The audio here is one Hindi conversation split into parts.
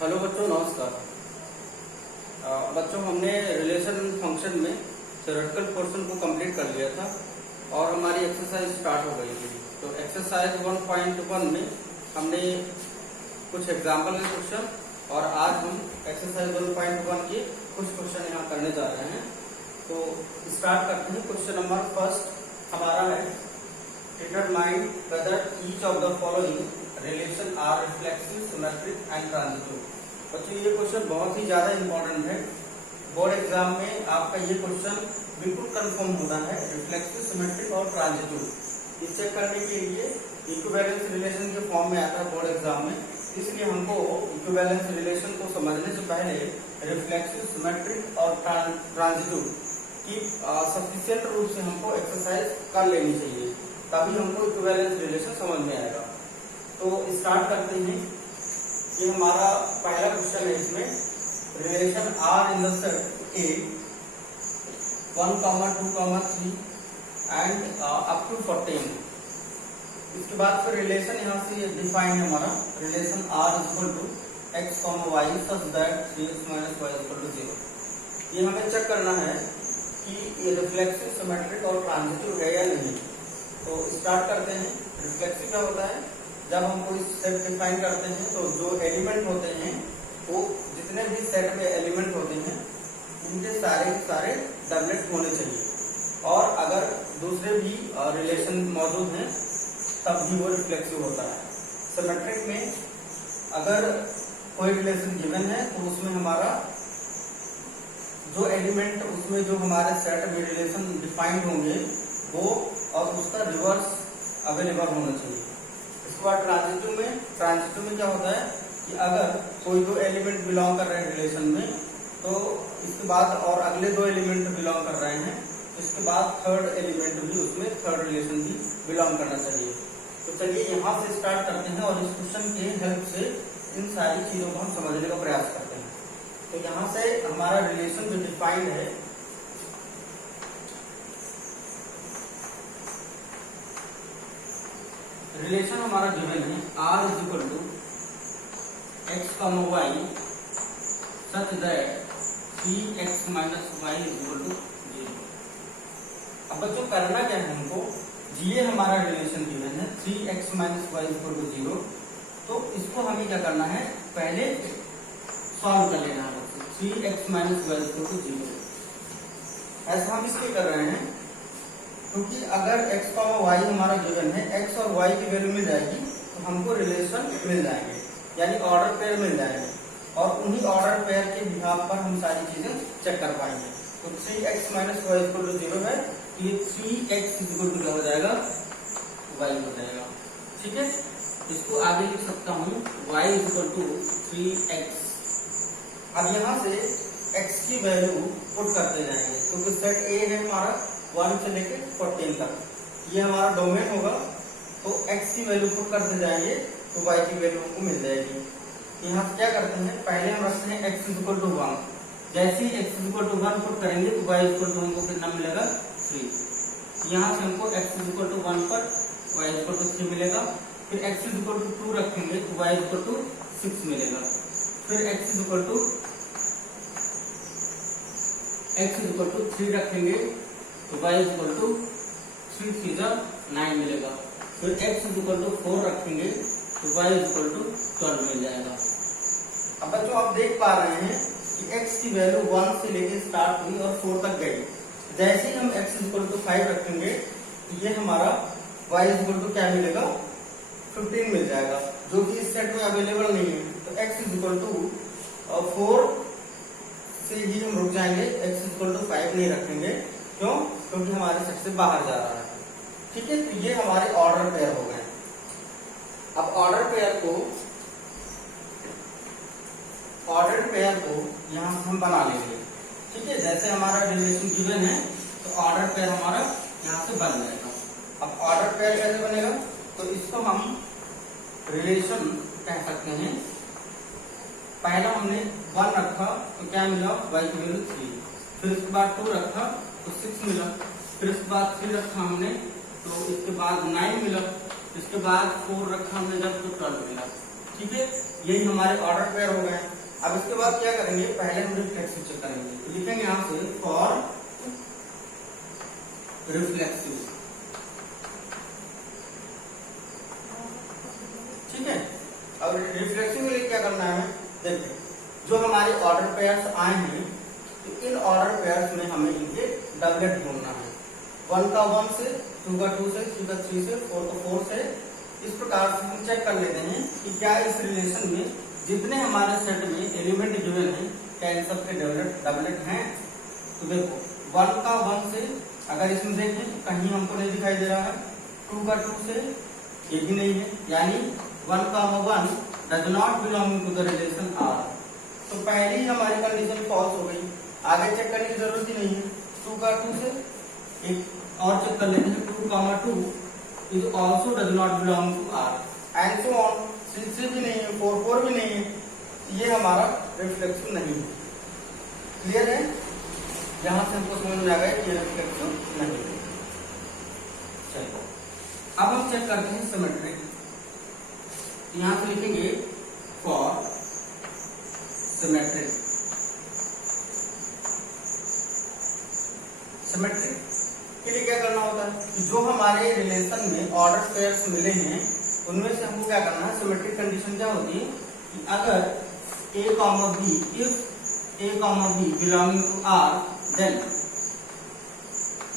हेलो बच्चों, नमस्कार। बच्चों, हमने रिलेशन फंक्शन में थ्योरेटिकल पोर्शन को कंप्लीट कर लिया था और हमारी एक्सरसाइज स्टार्ट हो गई थी। तो एक्सरसाइज 1.1 में हमने कुछ एग्जाम्पल के क्वेश्चन और आज हम एक्सरसाइज 1.1 के कुछ क्वेश्चन यहाँ करने जा रहे हैं। तो स्टार्ट करते हैं। क्वेश्चन नंबर फर्स्ट हमारा है, determine whether each of the following relation are reflexive, symmetric and transitive. बच्चों, ये क्वेश्चन बहुत ही ज्यादा इंपॉर्टेंट है। बोर्ड एग्जाम में आपका ये क्वेश्चन बिल्कुल कंफर्म होता है, रिफ्लेक्सिव, सिमेट्रिक और ट्रांजिटिव। ये चेक करने के लिए इक्विवेलेंस रिलेशन के फॉर्म में आता है बोर्ड एग्जाम में, इसलिए हमको इक्विवेलेंस रिलेशन को समझने से पहले रिफ्लेक्सिव, सिमेट्रिक और ट्रांजिटिव की सफिशिएंट रूप से हमको एक्सरसाइज कर लेनी चाहिए, तभी हमको इक्विवेलेंस रिलेशन समझ में आएगा। तो स्टार्ट करते हैं। ये हमारा पहला क्वेश्चन है। इसमें relation R in the set A 1, 2, 3 and up to 14। इसके बाद फिर रिलेशन यहाँ से डिफाइन है हमारा, relation R equal to x y such that 3x - y equal to 0। ये हमें चेक करना है कि ये रिफ्लेक्सिव, सिमेट्रिक और ट्रांजिटिव है या नहीं। तो स्टार्ट करते हैं। रिफ्लेक्सिव क्या होता है? जब हम कोई सेट डिफाइन करते हैं तो जो एलिमेंट होते हैं, वो जितने भी सेट में एलिमेंट होते हैं उनके सारे के सारे डबलेट होने चाहिए, और अगर दूसरे भी रिलेशन मौजूद हैं तब भी वो रिफ्लेक्सिव होता है। सिमेट्रिक में अगर कोई रिलेशन गिवन है तो उसमें हमारा जो एलिमेंट, उसमें जो हमारे सेट में रिलेशन डिफाइंड होंगे वो और उसका रिवर्स अवेलेबल होना चाहिए। इसके बाद ट्रांजिटिव में क्या होता है कि अगर कोई दो एलिमेंट बिलोंग कर रहे हैं रिलेशन में, तो इसके बाद और अगले दो एलिमेंट बिलोंग कर रहे हैं, इसके बाद थर्ड एलिमेंट भी उसमें, थर्ड रिलेशन भी बिलोंग करना चाहिए। तो चलिए यहाँ से स्टार्ट करते हैं और इस क्वेश्चन के हेल्प से इन सारी चीजों को हम समझने का प्रयास करते हैं। तो यहाँ से हमारा रिलेशन जो डिफाइंड है, रिलेशन हमारा गिवन है R is equal to x comma y such that 3x - y is equal to 0। अब बच्चों करना क्या है हमको, ये हमारा रिलेशन गिवन है 3x - y इक्वल टू 0। तो इसको हमें क्या करना है, पहले सॉल्व कर लेना है। 3x - y इक्वल टू 0 ऐसा हम इसलिए कर रहे हैं क्योंकि अगर x, y हमारा गिवन है, x और y की वैल्यू मिल जाएगी तो हमको रिलेशन मिल जाएंगे, यानी ऑर्डर पेयर मिल जाएंगे, और उन्हीं ऑर्डर पेयर के बिहाफ पर हम सारी चीजें चेक कर पाएंगे। तो 3x - y इक्वल टू 0 है, ये 3x इक्वल टू क्या हो जाएगा, y हो जाएगा। ठीक है, इसको आगे लिख सकता हूँ y इक्वल टू 3x। अब यहाँ से x की वैल्यू पुट करते जाएंगे, क्योंकि सेट A है हमारा 1 से लेके 14 तक, ये हमारा डोमेन होगा। तो x की वैल्यू पुट करते जाएंगे तो y की वैल्यू हमको मिल जाएगी। यहाँ क्या करते हैं, पहले हम रखते हैं x इक्वल टू 1। जैसे ही x इक्वल टू 1 पुट करेंगे तो y इक्वल टू हमको कितना मिलेगा, 3। यहाँ से हमको x इक्वल टू 1 पर y इक्वल टू 3 मिलेगा। फिर x इक्वल टू 2 रखेंगे तो y इक्वल टू 6 मिलेगा। फिर x इक्वल टू 3 रखेंगे तो y इक्वल टू 3 3 9 मिलेगा। फिर x इक्वल टू 4 रखेंगे तो y इक्वल टू 12 मिल जाएगा। अब बच्चों आप देख पा रहे हैं कि x की वैल्यू 1 से लेके स्टार्ट हुई और 4 तक गई। जैसे ही हम x इक्वल टू 5 रखेंगे तो ये हमारा y इक्वल टू क्या मिलेगा, 15 मिल जाएगा, जो कि इस सेट में अवेलेबल नहीं है। तो x इक्वल टू 4 से ही हम रुक जाएंगे, x इक्वल टू 5 नहीं रखेंगे। क्यों? क्योंकि हमारे सेट से बाहर जा रहा है। ठीक है, तो ये हमारे ऑर्डर पेयर हो गए। अब ऑर्डर पेयर को यहाँ से हम बना लेंगे। ठीक है, जैसे हमारा रिलेशन गिवन है तो ऑर्डर पेयर हमारा यहाँ से बन जाएगा। अब ऑर्डर पेयर कैसे बनेगा, तो इसको हम रिलेशन कह सकते हैं। पहला हमने 1 रखा तो क्या मिला, y की वैल्यू 3। फिर उसके बाद 2 रखा तो 6 मिला। फिर उसके बाद 3 रखा हमने तो इसके बाद 9 मिला। इसके बाद 4 रखा हमने जब तो 12 मिला। ठीक है, यही हमारे ऑर्डर पेयर हो गए। अब इसके बाद क्या करेंगे, पहले हम रिफ्लेक्सिव चेक करेंगे। तो लिखेंगे यहां से फॉर रिफ्लेक्सिव, ठीक है। अब रिफ्लेक्सिव के लिए क्या करना है, देखिए जो हमारे ऑर्डर पेयर्स आए हैं, तो इन ऑर्डर पेयर्स में हमें इनके डबलेट ढूंढना है। 1 का 1 से, 2 का 2 से, 3 का 3 से, 4 का 4 से। इस प्रकार से हम चेक कर लेते हैं कि क्या इस रिलेशन में जितने हमारे सेट में एलिमेंट गिवन है, क्या इन सब के डबलेट हैं। तो देखो 1 का 1 से अगर इसमें देखें तो कहीं हमको नहीं दिखाई दे रहा है, 2 का 2 से ये भी नहीं है, यानी 1 का 1 does not belong to the relation R. तो पहले ही हमारी कंडीशन फॉल्स हो गई, आगे चेक करने की जरूरत ही नहीं है। 2 का 2 से एक और चेक कर लेते हैं, 2 का 2 is also does not belong to R and so on. 6 भी नहीं है, 4 भी नहीं है, ये हमारा रिफ्लेक्सिव नहीं है। क्लियर है, यहां से हमको समझ में आ गया कि ये रिफ्लेक्सिव नहीं है। चलिए अब हम चेक करते हैं सिमेट्री। यहां से लिखेंगे फॉर सिमेट्री। सिमेट्री के लिए क्या करना होता है कि जो हमारे रिलेशन में ऑर्डर पेयर्स मिले हैं उनमें से हमको क्या करना है, सिमेट्रिक कंडीशन क्या होती है कि अगर a comma b, if a comma b belonging to r, then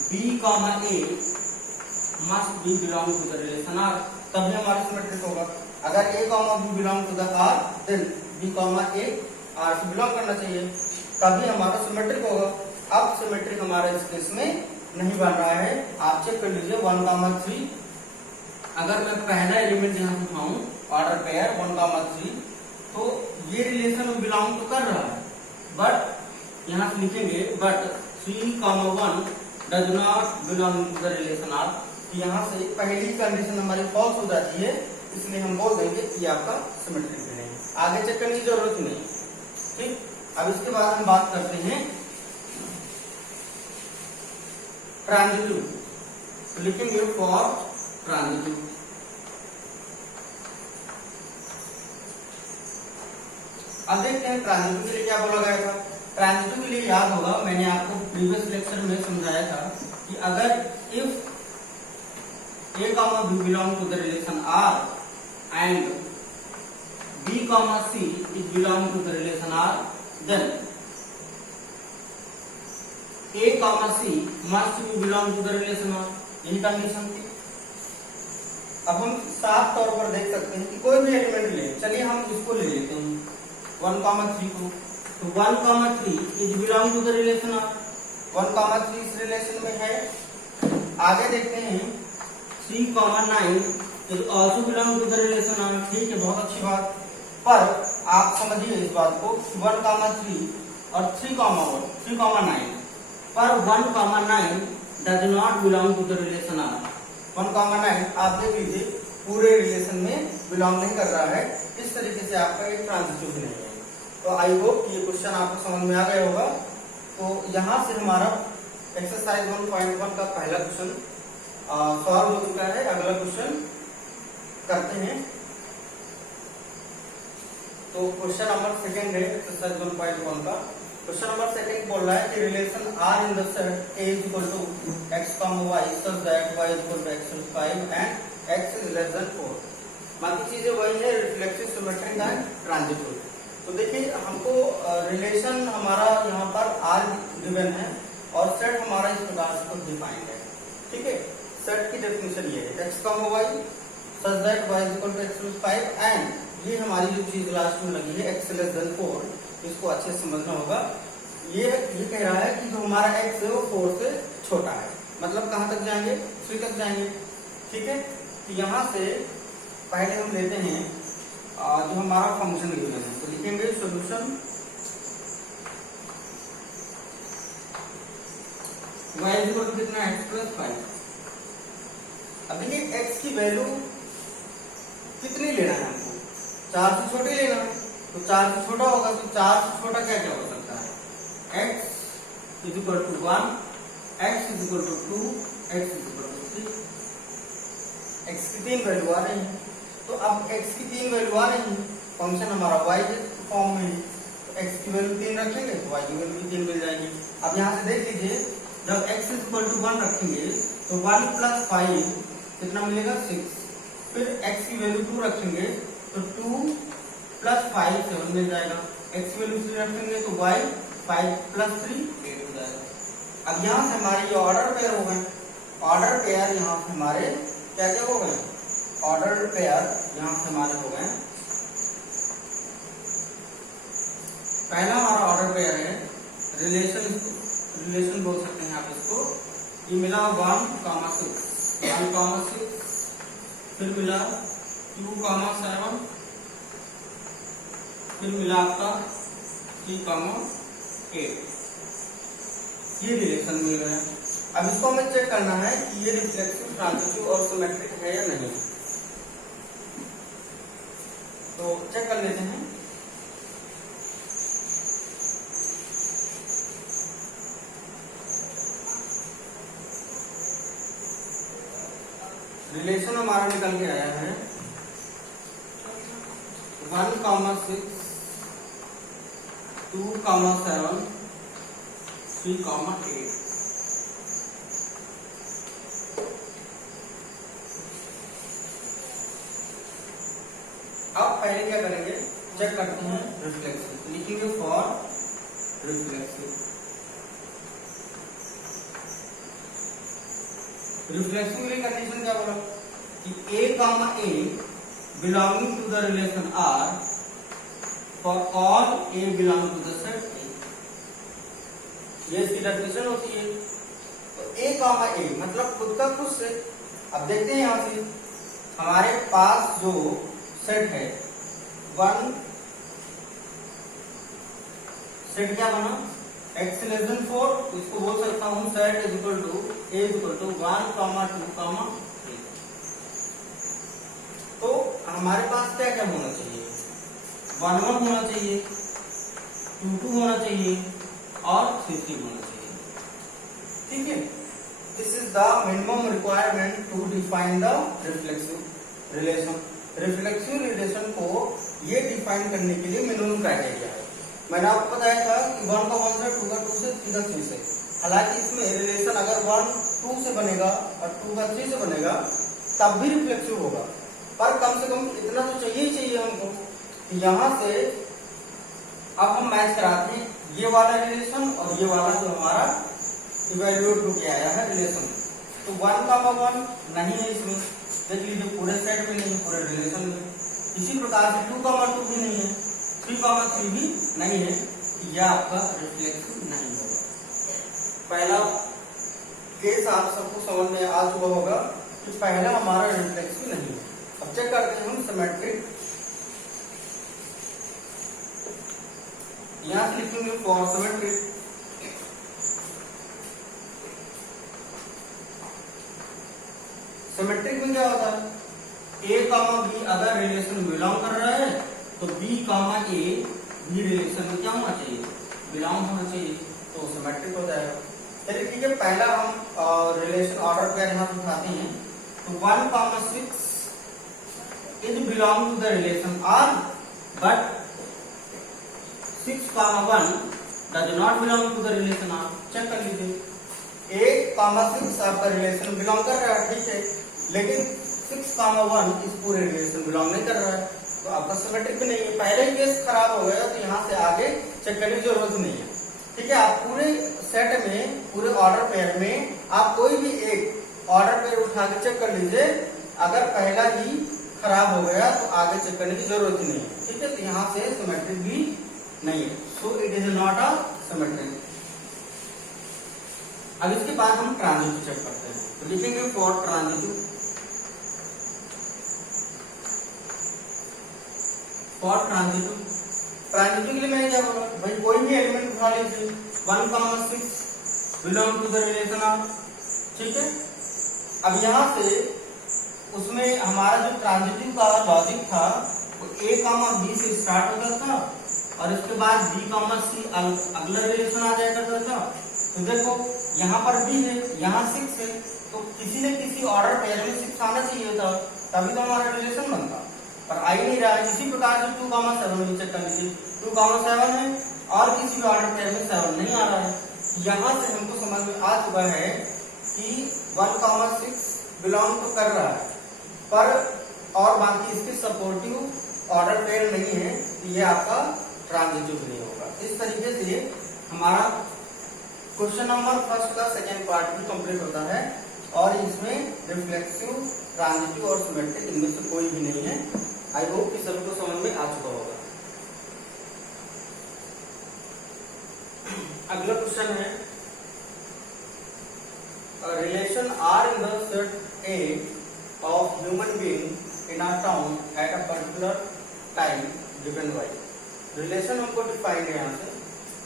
b comma a must be belong to the relation r, तभी हमारा सिमेट्रिक होगा। अगर a comma b belong to the r, then b comma a r से बिलोंग करना चाहिए, तभी हमारा सिमेट्रिक होगा। अब सिमेट्रिक हमारा इस केस में नहीं बन रहा है। आप चेक कर लीजिए 1 कामा 3, अगर मैं पहला एलिमेंट यहां से उठाऊं ऑर्डर पेयर 1 कामा 3, तो ये रिलेशन में बिलोंग तो कर रहा है, बट यहां से लिखेंगे but 3 comma 1 does not belong to the relation R. यहां से पहली कंडीशन हमारी फॉल्स हो जाती है, इसलिए हम बोल देंगे कि आपका सिमेट्रिक नहीं है, आगे चेक करने की जरूरत नहीं। ठीक, अब इसके बाद हम बात करते हैं ट्रांजिटिव। तो लिखेंगे फॉर ट्रांजिटिव। अब देखते हैं ट्रांजिटिव के लिए क्या बोला गया था। ट्रांजिटिव के लिए याद होगा, मैंने आपको प्रीवियस लेक्चर में समझाया था कि अगर if a comma b belong to the relation r and b comma c is belong to the relation r, then a comma c must be belong to the relation r, यही कंडीशन थी। अब हम साफ तौर पर देख सकते हैं कि कोई भी एलिमेंट ले, चलिए हम इसको ले लेते हैं 1 कामा 3 को। तो 1 comma 3 is belong to the relation r, 1 comma 3 इस रिलेशन में है। आगे देखते हैं 3 comma 9 is also belong to the relation r, ठीक है, बहुत अच्छी बात। पर आप समझिए इस बात को, 1 कामा 3 और 3 कामा 9, पर 1 comma 9 does not belong to the relation r। 1 comma 9 आप देख लीजिए पूरे रिलेशन में बिलोंग नहीं कर रहा है, इस तरीके से आपका एक ट्रांजिटिव नहीं है। तो आई होप ये क्वेश्चन आपको समझ में आ गया होगा। तो यहाँ से हमारा एक्सरसाइज 1.1 का पहला क्वेश्चन सॉल्व हो चुका है। अगला क्वेश्चन करते हैं। तो क्वेश्चन नंबर सेकंड है एक्सरसाइज 1.1 का। क्वेश्चन नंबर सेकंड बोल रहा है कि relation R in the set a is equal to x comma y such that y is equal to x + 5 and x is less than 4। बाकी चीजें वही है, रिफ्लेक्सिव, सिमेट्रिक एंड ट्रांजिटिव। तो देखिए हमको रिलेशन हमारा यहाँ पर r गिवन है और सेट हमारा इस प्रकार से कुछ डिफाइंड है। ठीक है, सेट की डेफिनेशन ये है x comma y such that y is equal to x + 5 and ये हमारी जो चीज लास्ट में लगी है x लेस देन 4, इसको अच्छे से समझना होगा। ये कह रहा है कि जो हमारा x है वो 4 से छोटा है, मतलब कहां तक जाएंगे, 3 तक जाएंगे। ठीक है, तो यहां से पहले हम लेते हैं जो हमारा फंक्शन गिवन है, तो लिखेंगे solution y is equal to कितना, x + 5। अब देखिए x की वैल्यू कितनी लेना है हमको, 4 से छोटी लेना है। तो 4 से छोटा होगा, तो 4 से छोटा क्या क्या हो सकता है, x is equal to 1, x is equal to 2, x is equal to 3। x की 3 वैल्यू आ रही है, तो अब x की 3 वैल्यू आ रही है फंक्शन हमारा y के फॉर्म में, तो x की वैल्यू 3 रखेंगे तो y की वैल्यू भी 3 मिल जाएगी। अब यहाँ से देख लीजिए, जब x इक्वल टू 1 रखेंगे तो 1 प्लस 5 कितना मिलेगा 6, फिर x की वैल्यू 2 रखेंगे तो 2 प्लस 5 7 मिल जाएगा, x की वैल्यू 3 रखेंगे तो y 5 प्लस 3 8 हो जाएगा। अब यहाँ से हमारे ये ऑर्डर पेयर हो गए, ऑर्डर पेयर यहाँ से हमारे क्या क्या हो गए, ऑर्डर पेयर यहाँ से हमारे हो गए। पहला हमारा ऑर्डर पेयर है रिलेशन बोल सकते हैं आप इसको, ये मिला 1,6 फिर मिला 2,7 फिर मिला आपका 3,8, ये रिलेशन मिल रहा है। अब इसको हमें चेक करना है कि ये रिफ्लेक्सिव, ट्रांजिटिव और सिमेट्रिक है या नहीं, तो चेक कर लेते हैं। रिलेशन हमारा निकल के आया है 1,6 2,7 3,8। अब पहले क्या करेंगे, चेक करते हैं रिफ्लेक्सिव, लिखेंगे फॉर रिफ्लेक्सिव। रिफ्लेक्सिव की कंडीशन क्या बोला कि a comma a belonging to the relation R for all a belong to the set A, ये इसकी डेफिनेशन होती है। तो a comma a मतलब खुद का खुद से। अब देखते हैं यहाँ से हमारे पास जो सेट है 1 सेट क्या बना x <4, इसको बोल सकता हूँ सेट a = 1, 2, 3। तो हमारे पास क्या क्या होना चाहिए, 1, 1 होना चाहिए, 2, 2 होना चाहिए और 3, 3 होना चाहिए। ठीक है, this is the minimum requirement to define the reflexive relation. Reflexive relation को ये डिफाइन करने के लिए मिनिमम क्राइटेरिया है। मैंने आपको बताया था कि 1 का 1 से, 2 का 2 से, 3 का 3 से। हालांकि इसमें रिलेशन अगर 1 2 से बनेगा और 2 का 3 से बनेगा तब भी रिफ्लेक्सिव होगा, पर कम से कम इतना तो चाहिए ही चाहिए हमको। यहाँ से अब हम मैच कराते हैं ये वाला रिलेशन और ये वाला जो हमारा इवेल्युएट होके आया है रिलेशन। तो 1,1 नहीं है इसमें, देख लीजिए पूरे सेट में नहीं है, पूरे रिलेशन में। इसी प्रकार से 2,2 भी नहीं है, 3,3 भी नहीं है, यह आपका रिफ्लेक्सिव नहीं होगा। पहला केस आप सबको समझ में आ चुका होगा कि पहला हमारा रिफ्लेक्सिव नहीं है। अब चेक करते हैं हम सिमेट्रिक। यहां से लिखेंगे फॉर सिमेट्रिक। सिमेट्रिक में क्या होता है, a, b अगर रिलेशन बिलोंग कर रहा है तो b, a भी रिलेशन में क्या होना चाहिए, बिलोंग होना चाहिए, तो सिमेट्रिक हो जाएगा। चलिए ठीक है, पहला हम रिलेशन ऑर्डर पेयर यहाँ उठाते हैं। तो 1,6 is belong to the relation R, but 6,1 does not belong to the relation R। Check कर लीजिए, 1,6 आपका रिलेशन बिलोंग कर रहा है, ठीक है, लेकिन 6,1 इस पूरे रिलेशन बिलोंग नहीं कर रहा है, तो आपका सिमेट्रिक भी नहीं है। पहले ही केस खराब हो गया, तो यहाँ से आगे चेक करने की जरूरत नहीं है। ठीक है, आप पूरे सेट में, पूरे ऑर्डर पेयर में आप कोई भी एक ऑर्डर पेयर उठा के चेक कर लीजिए, अगर पहला ही खराब हो गया तो आगे चेक करने की जरूरत ही नहीं है। ठीक है, तो यहाँ से सिमेट्रिक भी नहीं है, so it is not a symmetric. अब इसके बाद हम ट्रांजिटिव चेक करते हैं, तो लिखेंगे for transitive. For transitive, transitive के लिए मैंने क्या बोला भाई, कोई भी एलिमेंट उठा लीजिए, 1,6 belong to the relation R। ठीक है, अब यहाँ से उसमें हमारा जो ट्रांजिटिव का लॉजिक था वो a, b से स्टार्ट होता था और इसके बाद b, c अगला रिलेशन आ जाया करता था। तो देखो यहाँ पर b है, यहाँ 6 है, तो किसी न किसी ऑर्डर पेयर में 6 आना चाहिए था, तभी तो हमारा रिलेशन बनता। पर आ ही नहीं रहा है। इसी प्रकार से 2,7 भी चेक कर लीजिए, 2,7 है और किसी भी ऑर्डर पेयर में 7 नहीं आ रहा है। यहाँ से हमको समझ में आ चुका है कि 1,6 बिलोंग तो कर रहा है पर और बाकी इसके सपोर्टिव ऑर्डर पेयर नहीं है, तो ये आपका ट्रांजिटिव नहीं होगा। इस तरीके से हमारा क्वेश्चन नंबर फर्स्ट का सेकेंड पार्ट भी कंप्लीट होता है और इसमें रिफ्लेक्सिव, ट्रांजिटिव और सिमेट्रिक इनमें से कोई भी नहीं है। आई होप कि सभी को समझ में आ चुका होगा। अगला क्वेश्चन है relation R in the set A of human being in a town at a particular time given y। Relation हमको डिफाइन है यहाँ से,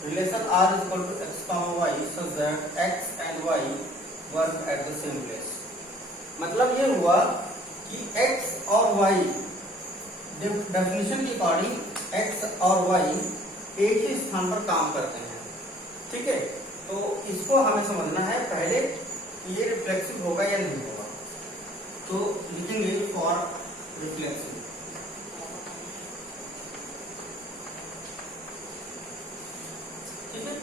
relation r is equal to x, y such that x and y work at the same place। मतलब ये हुआ कि x और y डेफिनेशन के अकॉर्डिंग x और y एक ही स्थान पर काम करते हैं, ठीक है। तो इसको हमें समझना है पहले कि ये रिफ्लेक्सिव होगा या नहीं होगा। तो लिखेंगे फॉर रिफ्लेक्सिव, ठीक है।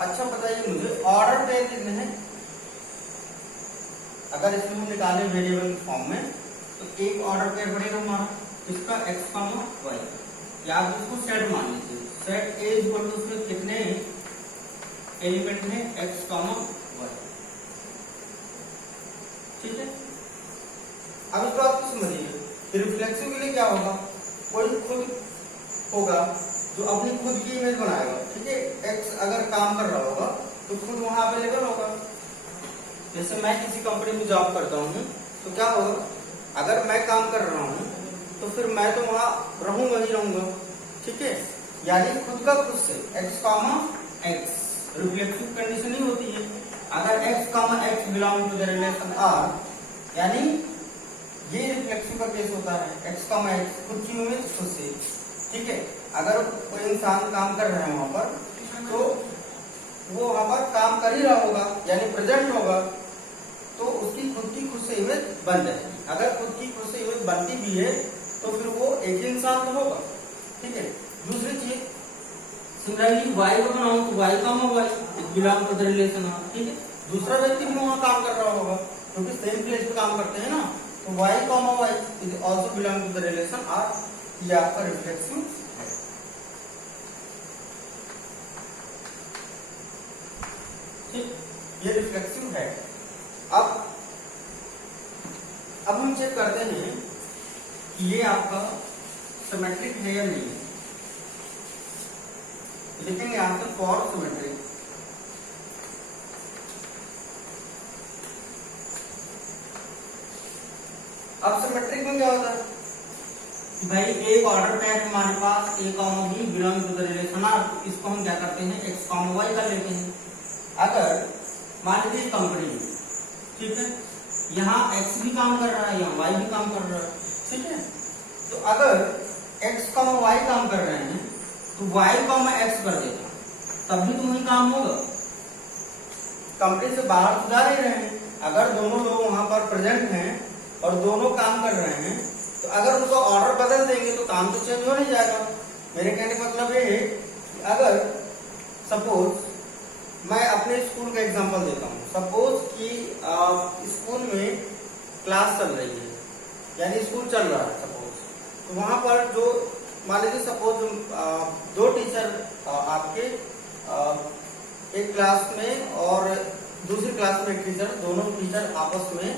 अच्छा बताइए मुझे ऑर्डर पेयर कितने हैं? अगर इसमें हम निकालें वेरिएबल फॉर्म में तो एक ऑर्डर पेयर बनेगा हमारा इसका x, y, या आप इसको सेट मान लीजिए। सेट ए इक्वल टू उसमें कितने एलिमेंट हैं? x, y, ठीक है। अब इस बात को समझिए, रिफ्लेक्सिव के लिए क्या होगा? कोई खुद होगा जो अपनी खुद की इमेज बनाएगा, ठीक है। x अगर काम कर रहा होगा तो खुद वहां अवेलेबल होगा। जैसे मैं किसी कंपनी में जॉब करता हूँ तो क्या होगा, अगर मैं काम कर रहा हूँ तो फिर मैं तो वहां रहूंगा ही रहूंगा, ठीक है। यानी खुद का खुद से x, x रिफ्लेक्सिव कंडीशन ही होती है। अगर x, x belong to the relation r, यानी ये रिफ्लेक्सिव का केस होता है। x, x खुद की इमेज खुद से, ठीक है। अगर कोई इंसान काम कर रहे हैं वहां पर तो वो वहां पर काम कर ही रहा होगा यानी प्रेजेंट होगा, तो उसकी खुद की खुद से इमेज बन जाएगी। अगर खुद की खुद से इमेज बनती भी है तो फिर वो एक ही इंसान तो होगा, ठीक है। दूसरी चीज सिमिलरली y को बनाऊं तो y, y belong to the relation r, ठीक है। दूसरा व्यक्ति भी वहां काम कर रहा होगा क्योंकि सेम प्लेस पे काम करते हैं ना, तो y, y is also belong to the relation r। ये आपका रिफ्लेक्सिव है, ठीक, ये रिफ्लेक्सिव है। अब हम चेक करते हैं कि ये आपका सिमेट्रिक है या नहीं है। लिखेंगे यहां से फॉर सिमेट्रिक। अब सिमेट्रिक में क्या होता है भाई, एक ऑर्डर पेयर हमारे पास a, b belong to the relation r, इसको हम क्या करते हैं x, y का लेते हैं। अगर मान लीजिए कंपनी, ठीक है, यहाँ x भी काम कर रहा है, यहाँ y भी काम कर रहा है, ठीक है। तो अगर x, y काम कर रहे हैं तो y, x कर देगा, तभी तो वही काम होगा। कंपनी से बाहर तो जा नहीं रहे हैं, अगर दोनों लोग वहां पर प्रेजेंट हैं और दोनों काम कर रहे हैं तो अगर उनका ऑर्डर बदल देंगे तो काम तो चेंज हो नहीं जाएगा। मेरे कहने का मतलब ये है कि अगर सपोज मैं अपने स्कूल का एग्जांपल देता हूँ। सपोज कि स्कूल में क्लास चल रही है, यानी स्कूल चल रहा है सपोज, तो वहां पर जो मान लीजिए सपोज दो टीचर आपके एक क्लास में और दूसरी क्लास में एक टीचर, दोनों टीचर आपस में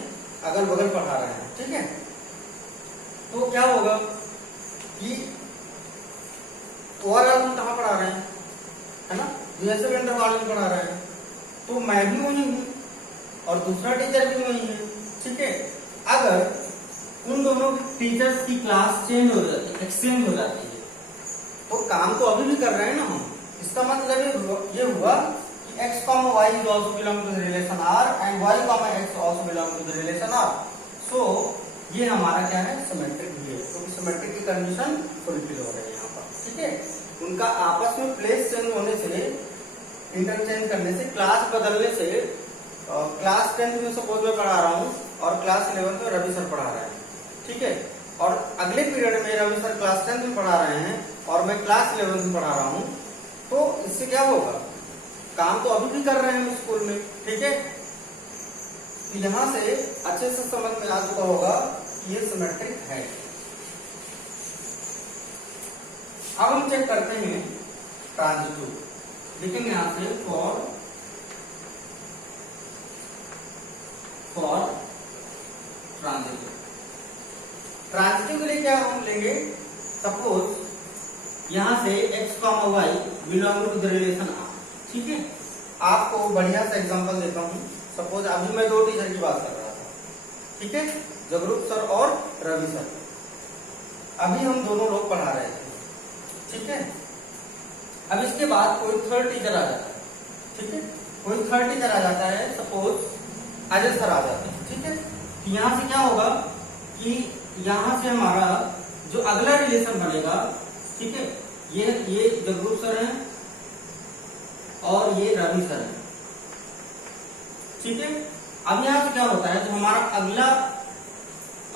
अगल बगल पढ़ा रहे हैं, ठीक है। तो क्या होगा कि ओवरऑल हम कहाँ पढ़ा रहे हैं, है ना, जैसे इंटरवल में पढ़ा रहे हैं, तो मैं भी वही हूँ और दूसरा टीचर भी वही है, ठीक है। अगर उन दोनों टीचर्स की क्लास चेंज हो जाती है, एक्सचेंज हो जाती है, तो काम तो अभी भी कर रहे हैं ना हम। इसका मतलब ये हुआ कि x, y is also belong to the relation r and y, x also belong to the relation r। So ये हमारा क्या है, सिमेट्रिक भी है, क्योंकि सिमेट्रिक की कंडीशन फुलफिल हो रही है यहाँ पर, ठीक है। उनका आपस में प्लेस चेंज होने से, इंटरचेंज करने से, क्लास बदलने से, क्लास 10th में सपोज मैं पढ़ा रहा हूँ और क्लास 11th में रवि सर पढ़ा रहे हैं, ठीक है। और अगले पीरियड में रवि सर क्लास 10 में पढ़ा रहे हैं और मैं क्लास 11 में पढ़ा रहा हूँ, तो इससे क्या होगा, काम तो अभी भी कर रहे हैं हम स्कूल में, ठीक है। यहां से अच्छे से समझ में आ चुका होगा कि ये सिमेट्रिक है। अब हम चेक करते हैं ट्रांजिटिव, लिखेंगे यहां से फॉर ट्रांजिटिव। ट्रांजिटिव के लिए क्या हम लेंगे, सपोज यहां से x, y belong to the relation R, ठीक है। आपको बढ़िया सा एग्जांपल देता हूं। सपोज अभी मैं दो टीचर की बात कर रहा था, ठीक है, जगरूप सर और रवि सर। अभी हम दोनों लोग पढ़ा रहे थे, ठीक है। अब इसके बाद कोई थर्ड टीचर आ जाता है, ठीक है, कोई थर्ड टीचर आ जाता है, सपोज अजय सर आ जाते हैं, ठीक है। तो यहां से क्या होगा कि यहां से हमारा जो अगला रिलेशन बनेगा, ठीक है, ये जगरूप सर है और ये रवि सर है, ठीक है। अब यहां से क्या होता है, जो हमारा अगला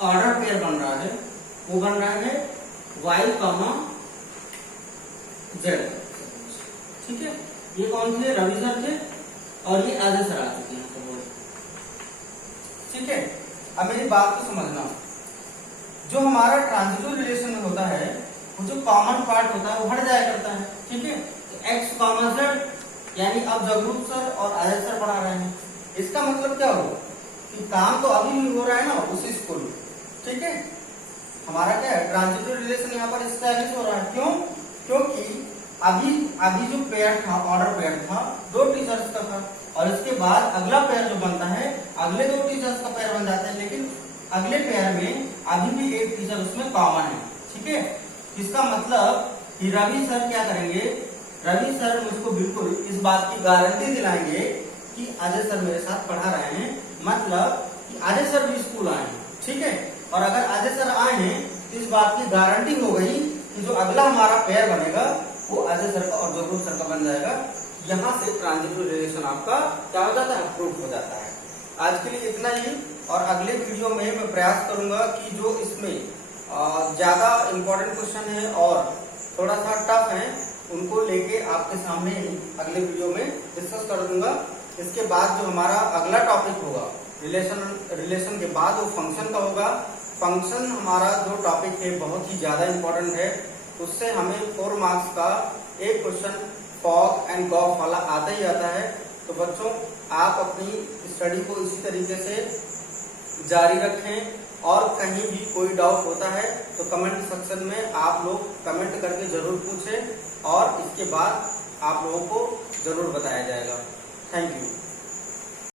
ऑर्डर पेयर बन रहा है वो बन रहा है y, z, ठीक है। ये कौन थे, रवि सर थे और ये अजय सर आ चुके हैं, ठीक है। अब मेरी बात को समझना, जो हमारा ट्रांजिटिव रिलेशन में होता है वो जो कॉमन पार्ट होता है वो हट जाया करता है, ठीक है। तो x, z यानी अब जगरूप सर और अजय सर पढ़ा रहे हैं, इसका मतलब क्या हो कि काम तो अभी भी हो रहा है ना उसी स्कूल में, ठीक है। हमारा क्या है, ट्रांजिटिव रिलेशन यहाँ पर एस्टैब्लिश हो रहा है। क्यों, क्योंकि अभी जो पेयर था, ऑर्डर पेयर था, दो टीचर्स का था, और इसके बाद अगला पेयर जो बनता है अगले दो टीचर्स का पेयर बन जाते हैं, लेकिन अगले पेयर में अभी भी एक टीचर उसमें कॉमन है, ठीक है। इसका मतलब कि रवि सर क्या करेंगे, रवि सर मुझको बिल्कुल इस बात की गारंटी दिलाएंगे कि अजय सर मेरे साथ पढ़ा रहे हैं, मतलब कि अजय सर भी स्कूल आए हैं, ठीक है। और अगर अजय सर आए हैं तो इस बात की गारंटी हो गई कि जो अगला हमारा पेयर बनेगा वो अजय सर का और जगरूप सर का बन जाएगा। यहाँ से ट्रांजिटिव रिलेशन आपका क्या हो जाता है, प्रूफ हो जाता है। आज के लिए इतना ही, और अगले वीडियो में मैं प्रयास करूंगा कि जो इसमें ज्यादा इंपॉर्टेंट क्वेश्चन है और थोड़ा सा टफ है उनको लेके आपके सामने अगले वीडियो में डिस्कस कर दूंगा। इसके बाद जो हमारा अगला टॉपिक होगा रिलेशन के बाद वो फंक्शन का होगा। फंक्शन हमारा जो टॉपिक है बहुत ही ज्यादा इंपॉर्टेंट है, उससे हमें 4 मार्क्स का एक क्वेश्चन फॉग एंड गॉफ वाला आता ही आता है। तो बच्चों आप अपनी स्टडी को इसी तरीके से जारी रखें, और कहीं भी कोई डाउट होता है तो कमेंट सेक्शन में आप लोग कमेंट करके जरूर पूछें, और इसके बाद आप लोगों को जरूर बताया जाएगा। Thank you.